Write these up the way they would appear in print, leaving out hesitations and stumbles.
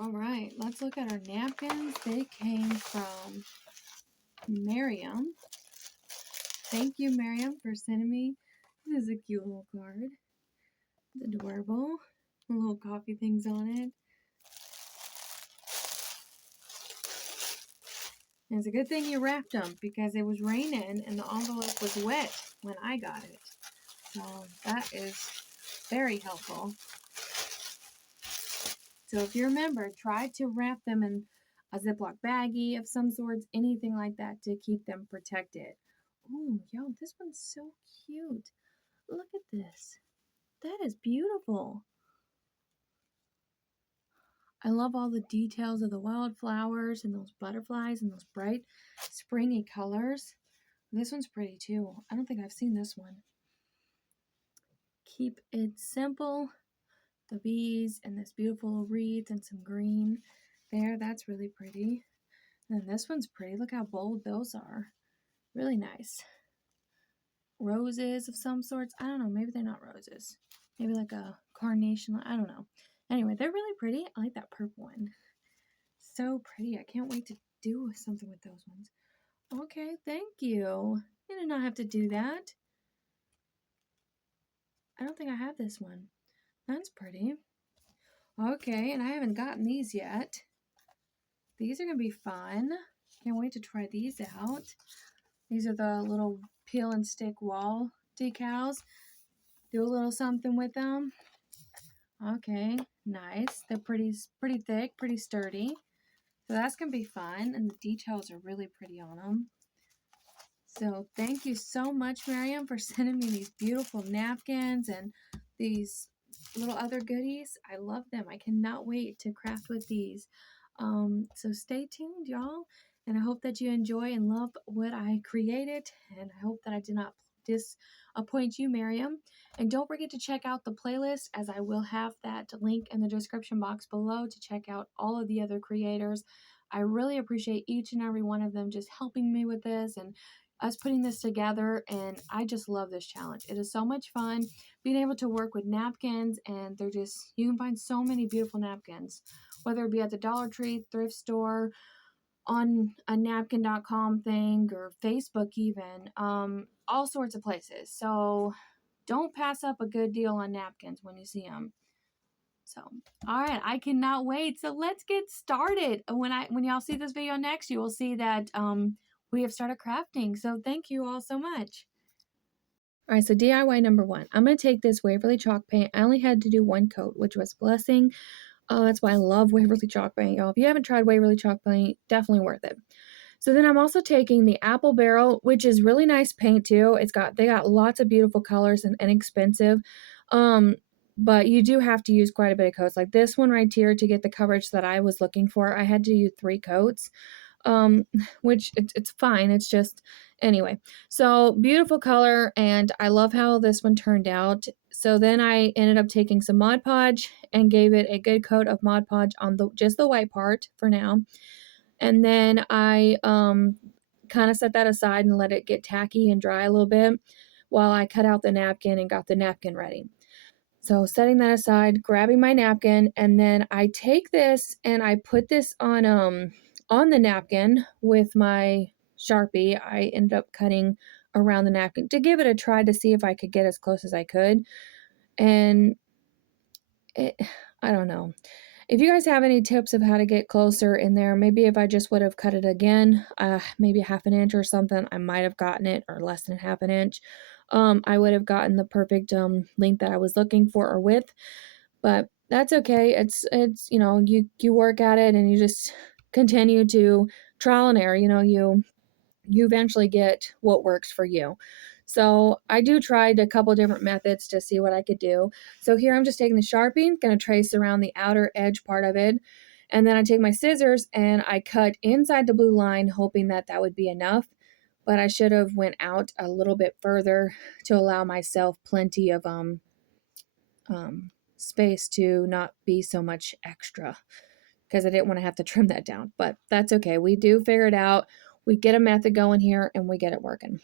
All right, let's look at our napkins. They came from Miriam. Thank you, Miriam, for sending me. This is a cute little card. It's adorable. Little coffee things on it. And it's a good thing you wrapped them because it was raining and the envelope was wet when I got it. So that is very helpful. So if you remember, try to wrap them in a Ziploc baggie of some sorts, anything like that to keep them protected. Oh, yo, this one's so cute. Look at this. That is beautiful. I love all the details of the wildflowers and those butterflies and those bright springy colors. This one's pretty too. I don't think I've seen this one. Keep it simple. The bees and this beautiful wreath and some green there. That's really pretty. And then this one's pretty. Look how bold those are. Really nice. Roses of some sorts. I don't know. Maybe they're not roses. Maybe like a carnation. I don't know. Anyway, they're really pretty. I like that purple one. So pretty. I can't wait to do something with those ones. Okay, thank you. You did not have to do that. I don't think I have this one. That's pretty. Okay, and I haven't gotten these yet. These are going to be fun. Can't wait to try these out. These are the little peel and stick wall decals. Do a little something with them. Okay, nice. They're pretty thick, pretty sturdy. So that's going to be fun, and the details are really pretty on them. So thank you so much, Miriam, for sending me these beautiful napkins and these little other goodies. I love them. I cannot wait to craft with these. So stay tuned, y'all, and I hope that you enjoy and love what I created, and I hope that I did not disappoint you, Miriam. And don't forget to check out the playlist, as I will have that link in the description box below to check out all of the other creators. I really appreciate each and every one of them just helping me with this and us putting this together, and I just love this challenge. It is so much fun being able to work with napkins, and they're just, you can find so many beautiful napkins, whether it be at the Dollar Tree, thrift store, on a napkin.com thing, or Facebook even, all sorts of places. So don't pass up a good deal on napkins when you see them. So, all right, I cannot wait. So let's get started. When y'all see this video next, you will see that we have started crafting. So thank you all so much. All right, so DIY number 1. I'm going to take this Waverly chalk paint. I only had to do 1 coat, which was a blessing. That's why I love Waverly chalk paint, y'all. If you haven't tried Waverly chalk paint, definitely worth it. So then I'm also taking the Apple Barrel, which is really nice paint too. They got lots of beautiful colors and inexpensive. But you do have to use quite a bit of coats. Like this one right here, to get the coverage that I was looking for, I had to use 3 coats, which it's fine. It's just, anyway. So beautiful color, and I love how this one turned out. So then I ended up taking some Mod Podge and gave it a good coat of Mod Podge on just the white part for now. And then I kind of set that aside and let it get tacky and dry a little bit while I cut out the napkin and got the napkin ready. So setting that aside, grabbing my napkin, and then I take this and I put this on the napkin with my Sharpie. I ended up cutting around the napkin to give it a try to see if I could get as close as I could. And I don't know. If you guys have any tips of how to get closer in there, maybe if I just would have cut it again, maybe 1/2 inch or something, I might have gotten it, or less than 1/2 inch. I would have gotten the perfect length that I was looking for, or width, but that's okay. It's you know, you work at it and you just continue to trial and error. You know, you eventually get what works for you. So I tried a couple different methods to see what I could do. So here I'm just taking the Sharpie, going to trace around the outer edge part of it. And then I take my scissors and I cut inside the blue line, hoping that that would be enough. But I should have went out a little bit further to allow myself plenty of space to not be so much extra, because I didn't want to have to trim that down. But that's okay. We do figure it out. We get a method going here and we get it working.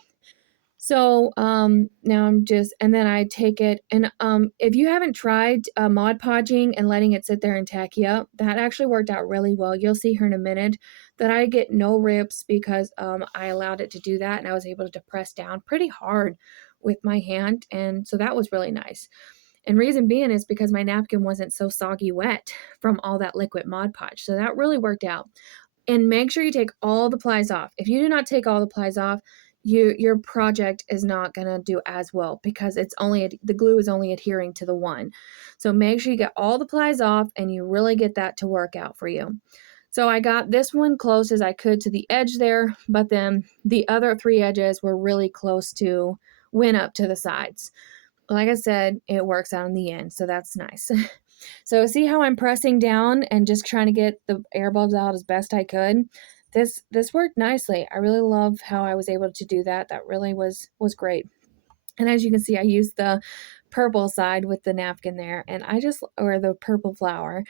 So, now I'm just and then I take it and, if you haven't tried, Mod Podging and letting it sit there and tacky up, that actually worked out really well. You'll see here in a minute that I get no rips because, I allowed it to do that, and I was able to press down pretty hard with my hand, and so that was really nice. And reason being is because my napkin wasn't so soggy wet from all that liquid Mod Podge, so that really worked out. And make sure you take all the plies off. If you do not take all the plies off, your project is not going to do as well because the glue is only adhering to the one. So make sure you get all the plies off and you really get that to work out for you. So I got this one close as I could to the edge there, but then the other 3 edges were really close to went up to the sides. Like I said, it works out in the end, so that's nice. So see how I'm pressing down and just trying to get the air bubbles out as best I could? This worked nicely. I really love how I was able to do that. That really was great. And as you can see, I used the purple side with the napkin there, and or the purple flower.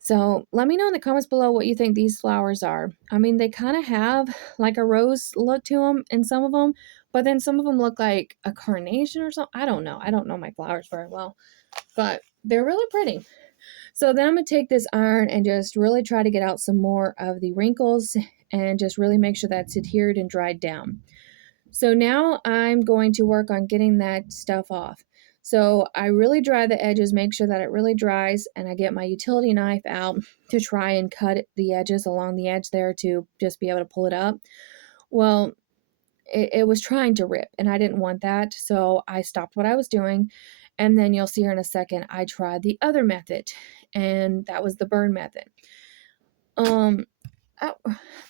So let me know in the comments below what you think these flowers are. I mean, they kind of have like a rose look to them in some of them, but then some of them look like a carnation or something. I don't know. I don't know my flowers very well, but they're really pretty. So then I'm going to take this iron and just really try to get out some more of the wrinkles and just really make sure that's adhered and dried down. So now I'm going to work on getting that stuff off. So I really dry the edges, make sure that it really dries, and I get my utility knife out to try and cut the edges along the edge there to just be able to pull it up. Well, it was trying to rip, and I didn't want that, so I stopped what I was doing. And then you'll see here in a second, I tried the other method, and that was the burn method. Um, Oh,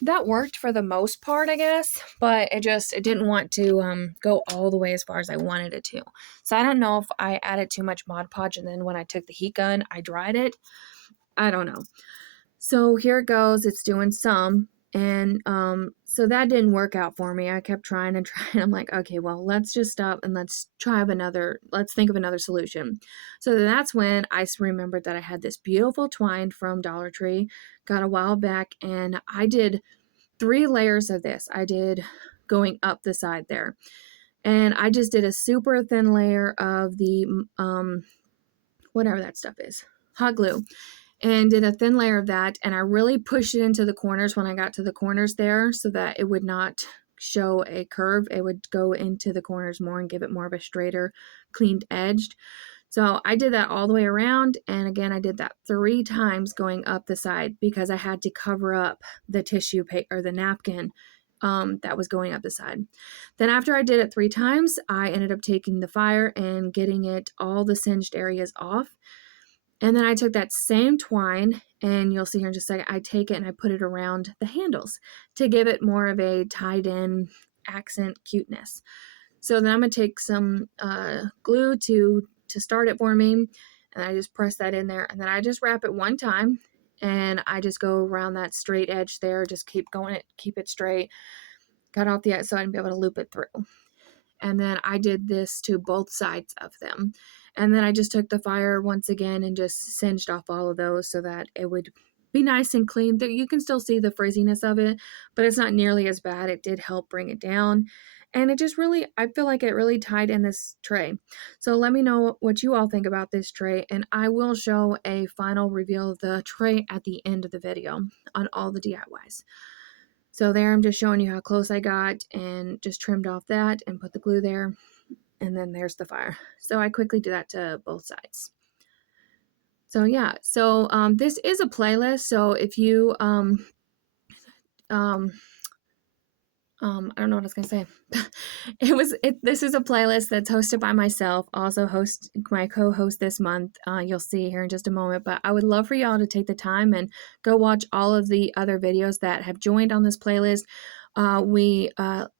that worked for the most part, I guess, but it didn't want to go all the way as far as I wanted it to. So I don't know if I added too much Mod Podge and then when I took the heat gun, I dried it. I don't know. So here it goes. It's doing some. And so that didn't work out for me. I kept trying and trying. I'm like, okay, well, let's just stop and let's think of another solution. So that's when I remembered that I had this beautiful twine from Dollar Tree, got a while back, and I did 3 layers of this. I did going up the side there. And I just did a super thin layer of the whatever that stuff is, hot glue, and did a thin layer of that, and I really pushed it into the corners when I got to the corners there so that it would not show a curve. It would go into the corners more and give it more of a straighter, cleaned edged. So I did that all the way around, and again I did that 3 times going up the side because I had to cover up the tissue paper or the napkin that was going up the side. Then after I did it 3 times, I ended up taking the fire and getting it all the singed areas off. And then I took that same twine, and you'll see here in just a second, I take it and I put it around the handles to give it more of a tied-in accent cuteness. So then I'm going to take some glue to start it for me, and I just press that in there, and then I just wrap it one time, and I just go around that straight edge there, just keep going, keep it straight, got off the outside and be able to loop it through. And then I did this to both sides of them. And then I just took the fire once again and just singed off all of those so that it would be nice and clean. You can still see the frizziness of it, but it's not nearly as bad. It did help bring it down. And it just really, I feel like it really tied in this tray. So let me know what you all think about this tray, and I will show a final reveal of the tray at the end of the video on all the DIYs. So there I'm just showing you how close I got and just trimmed off that and put the glue there. And then there's the fire. So I quickly do that to both sides. So yeah, so this is a playlist. So if you I don't know what I was gonna say. This is a playlist that's hosted by myself, also host my co-host this month. You'll see here in just a moment, but I would love for y'all to take the time and go watch all of the other videos that have joined on this playlist. We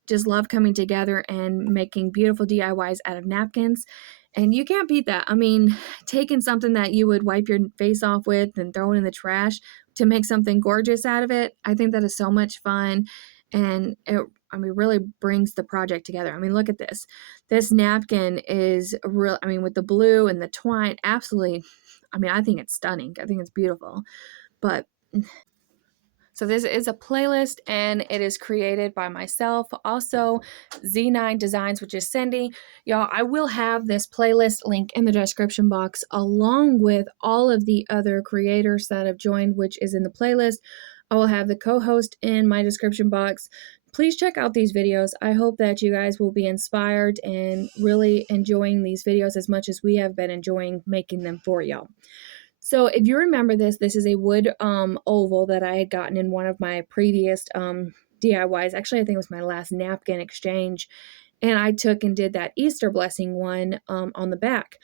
just love coming together and making beautiful DIYs out of napkins. And you can't beat that. I mean, taking something that you would wipe your face off with and throw it in the trash to make something gorgeous out of it, I think that is so much fun. And it, I mean, really brings the project together. I mean, look at this. This napkin is real. I mean, with the blue and the twine, absolutely. I mean, I think it's stunning. I think it's beautiful. But So this is a playlist and it is created by myself. Also, Z9 Designs, which is Cindy. Y'all, I will have this playlist link in the description box along with all of the other creators that have joined, which is in the playlist. I will have the co-host in my description box. Please check out these videos. I hope that you guys will be inspired and really enjoying these videos as much as we have been enjoying making them for y'all. So if you remember this, this is a wood oval that I had gotten in one of my previous DIYs. Actually, I think it was my last napkin exchange. And I took and did that Easter blessing one on the back.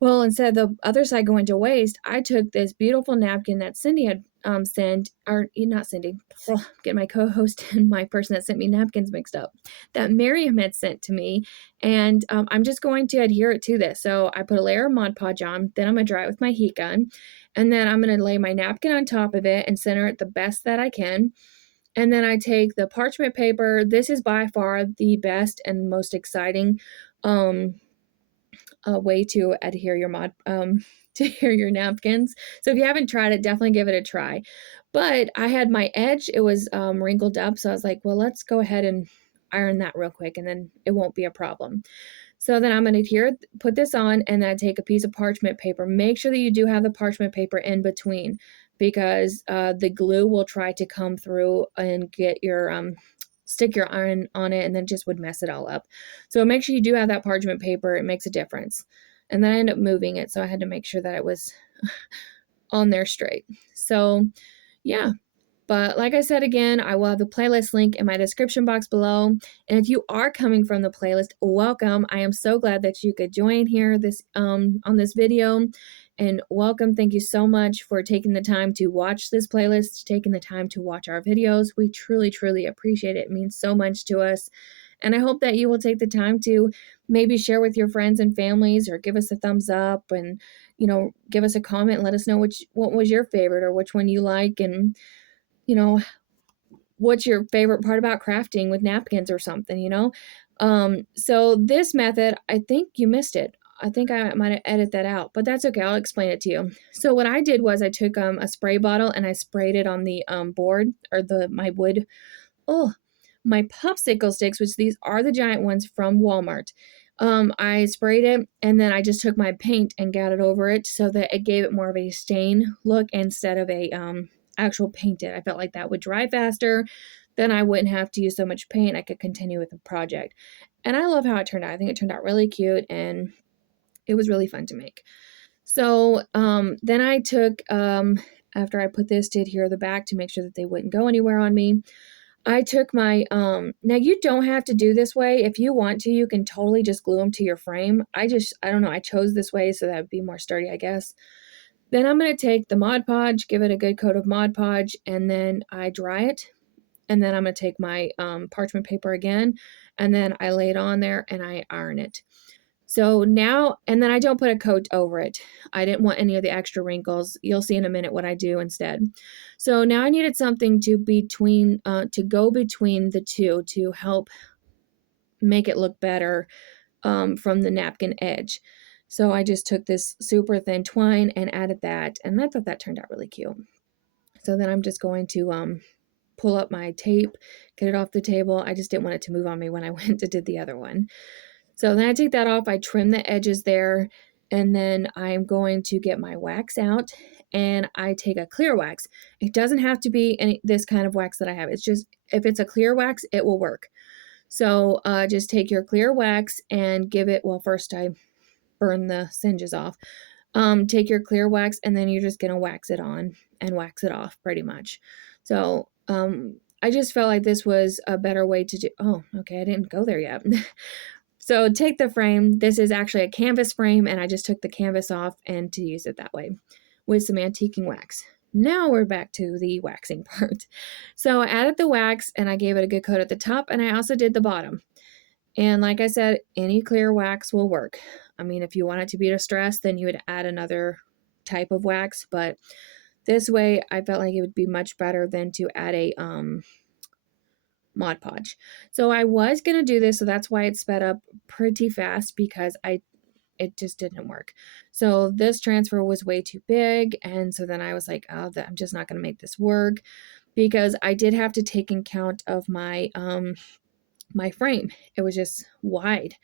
Well, instead of the other side going to waste, I took this beautiful napkin that Cindy had sent, or not Cindy, get my co-host and my person that sent me napkins mixed up, that Miriam had sent to me, and I'm just going to adhere it to this. So I put a layer of Mod Podge on, then I'm going to dry it with my heat gun, and then I'm going to lay my napkin on top of it and center it the best that I can. And then I take the parchment paper. This is by far the best and most exciting a way to adhere your to adhere your napkins. So if you haven't tried it, definitely give it a try. But I had my edge, it was wrinkled up, so I was like, well, let's go ahead and iron that real quick and then it won't be a problem. So then I'm going to put this on, and then I take a piece of parchment paper. Make sure that you do have the parchment paper in between, because the glue will try to come through and get your stick your iron on it, and then just would mess it all up. So make sure you do have that parchment paper. It makes a difference. And then I ended up moving it, so I had to make sure that it was on there straight. So yeah. But like I said again, I will have the playlist link in my description box below. And if you are coming from the playlist, welcome. I am so glad that you could join here on this video. And welcome. Thank you so much for taking the time to watch this playlist, taking the time to watch our videos. We truly, truly appreciate it. It means so much to us. And I hope that you will take the time to maybe share with your friends and families, or give us a thumbs up, and, give us a comment and let us know what was your favorite, or which one you like, and what's your favorite part about crafting with napkins or something. So this method, I think you missed it. I think I might have edited that out, but that's okay. I'll explain it to you. So what I did was I took a spray bottle and I sprayed it on the board, or my wood. Oh, my popsicle sticks, which these are the giant ones from Walmart. I sprayed it, and then I just took my paint and got it over it so that it gave it more of a stain look instead of a actual painted. I felt like that would dry faster. Then I wouldn't have to use so much paint. I could continue with the project. And I love how it turned out. I think it turned out really cute, and it was really fun to make. So then I took, after I put this to adhere the back to make sure that they wouldn't go anywhere on me, I took my, now you don't have to do this way. If you want to, you can totally just glue them to your frame. I don't know, I chose this way so that would be more sturdy, I guess. Then I'm going to take the Mod Podge, give it a good coat of Mod Podge, and then I dry it. And then I'm going to take my parchment paper again, and then I lay it on there and I iron it. So now, and then I don't put a coat over it. I didn't want any of the extra wrinkles. You'll see in a minute what I do instead. So now I needed something to go between the two to help make it look better from the napkin edge. So I just took this super thin twine and added that, and I thought that turned out really cute. So then I'm just going to pull up my tape, get it off the table. I just didn't want it to move on me when I went to do the other one. So then I take that off, I trim the edges there, and then I'm going to get my wax out, and I take a clear wax. It doesn't have to be this kind of wax that I have. It's just, if it's a clear wax, it will work. So just take your clear wax and give it, well, first I burn the singes off. Take your clear wax, and then you're just going to wax it on and wax it off pretty much. So I just felt like this was a better way to do. Oh, okay, I didn't go there yet. So take the frame. This is actually a canvas frame, and I just took the canvas off and to use it that way with some antiquing wax. Now we're back to the waxing part. So I added the wax, and I gave it a good coat at the top, and I also did the bottom. And like I said, any clear wax will work. I mean, if you want it to be distressed, then you would add another type of wax, but this way I felt like it would be much better than to add a Mod Podge. So I was going to do this, so that's why it sped up pretty fast, because it just didn't work. So this transfer was way too big, and so then I was like, oh, I'm just not going to make this work. because I did have to take account of my frame. It was just wide.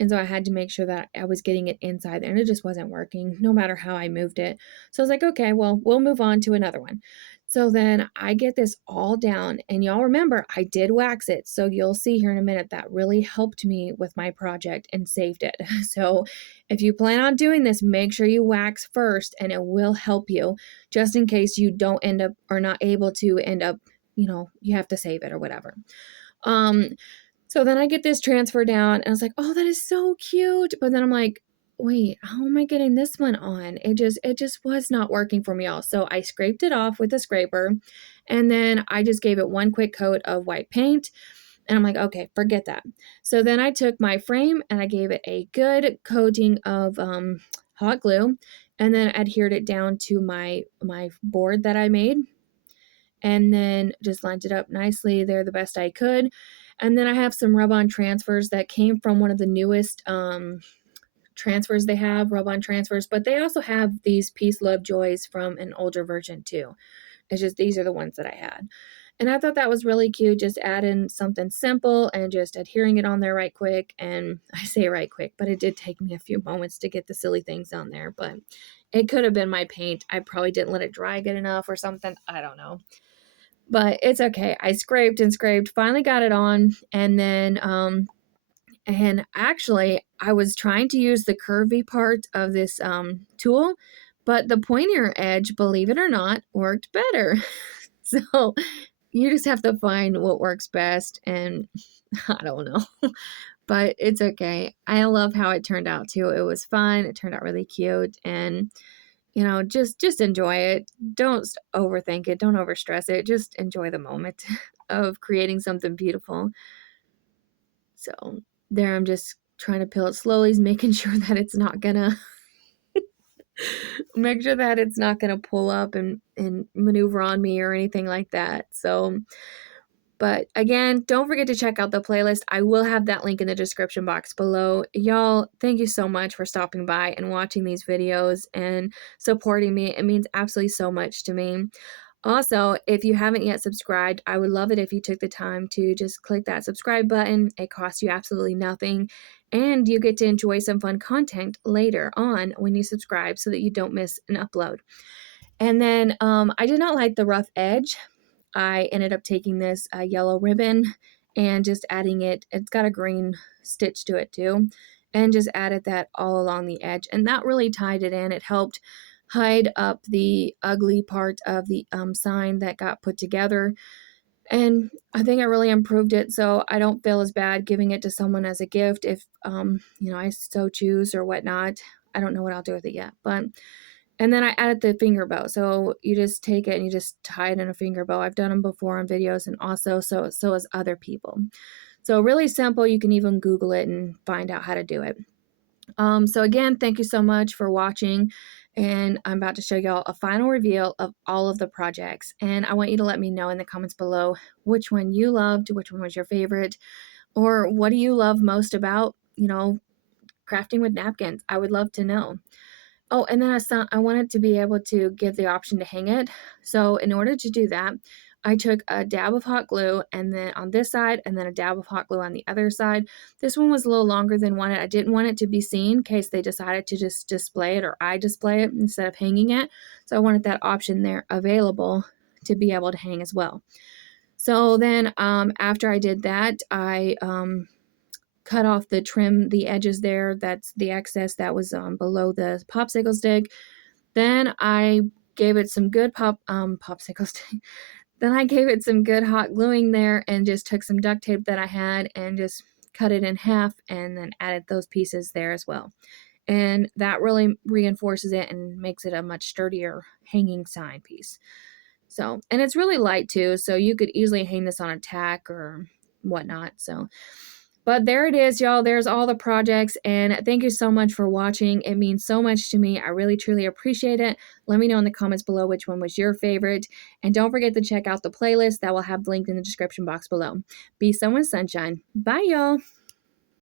And so I had to make sure that I was getting it inside there, and it just wasn't working no matter how I moved it. So I was like, okay, well, we'll move on to another one. So then I get this all down, and y'all remember I did wax it. So you'll see here in a minute that really helped me with my project and saved it. So if you plan on doing this, make sure you wax first, and it will help you just in case you don't end up or not able to end up, you have to save it or whatever. Um, so then I get this transfer down and I was like, oh, that is so cute. But then I'm like, wait, how am I getting this one on? It just was not working for me all. So I scraped it off with a scraper, and then I just gave it one quick coat of white paint. And I'm like, okay, forget that. So then I took my frame and I gave it a good coating of hot glue, and then adhered it down to my board that I made, and then just lined it up nicely there the best I could. And then I have some rub-on transfers that came from one of the newest transfers they have, rub-on transfers, but they also have these Peace Love Joys from an older version too. It's just these are the ones that I had. And I thought that was really cute, just adding something simple and just adhering it on there right quick. And I say right quick, but it did take me a few moments to get the silly things on there, but it could have been my paint. I probably didn't let it dry good enough or something. I don't know. But it's okay. I scraped and scraped, finally got it on, and then and actually I was trying to use the curvy part of this tool, but the pointier edge, believe it or not, worked better. So you just have to find what works best, and I don't know. But it's okay. I love how it turned out too. It was fun. It turned out really cute, and just enjoy it. Don't overthink it. Don't overstress it. Just enjoy the moment of creating something beautiful. So there, I'm just trying to peel it slowly, making sure that it's not gonna make sure that it's not gonna pull up and maneuver on me or anything like that. So, but again, don't forget to check out the playlist. I will have that link in the description box below. Y'all, thank you so much for stopping by and watching these videos and supporting me. It means absolutely so much to me. Also, if you haven't yet subscribed, I would love it if you took the time to just click that subscribe button. It costs you absolutely nothing, and you get to enjoy some fun content later on when you subscribe so that you don't miss an upload. And then I did not like the rough edge. I ended up taking this yellow ribbon and just adding it. It's got a green stitch to it too, and just added that all along the edge. And that really tied it in. It helped hide up the ugly part of the sign that got put together. And I think it really improved it, so I don't feel as bad giving it to someone as a gift if, I so choose or whatnot. I don't know what I'll do with it yet, but and then I added the finger bow. So you just take it and you just tie it in a finger bow. I've done them before on videos, and also so as other people. So really simple. You can even Google it and find out how to do it. So again, thank you so much for watching, and I'm about to show y'all a final reveal of all of the projects, and I want you to let me know in the comments below which one you loved, which one was your favorite, or what do you love most about, crafting with napkins. I would love to know. Oh, and then I wanted to be able to give the option to hang it. So in order to do that, I took a dab of hot glue and then on this side, and then a dab of hot glue on the other side. This one was a little longer than wanted. I didn't want it to be seen in case they decided to just display it or I display it instead of hanging it. So I wanted that option there available to be able to hang as well. So then after I did that, I cut off the edges there. That's the excess that was below the popsicle stick. Then I gave it some good popsicle stick. Then I gave it some good hot gluing there and just took some duct tape that I had and just cut it in half and then added those pieces there as well. And that really reinforces it and makes it a much sturdier hanging sign piece. So, and it's really light too, so you could easily hang this on a tack or whatnot. So, but there it is, y'all. There's all the projects, and thank you so much for watching. It means so much to me. I really, truly appreciate it. Let me know in the comments below which one was your favorite, and don't forget to check out the playlist that will have linked in the description box below. Be someone's sunshine. Bye, y'all.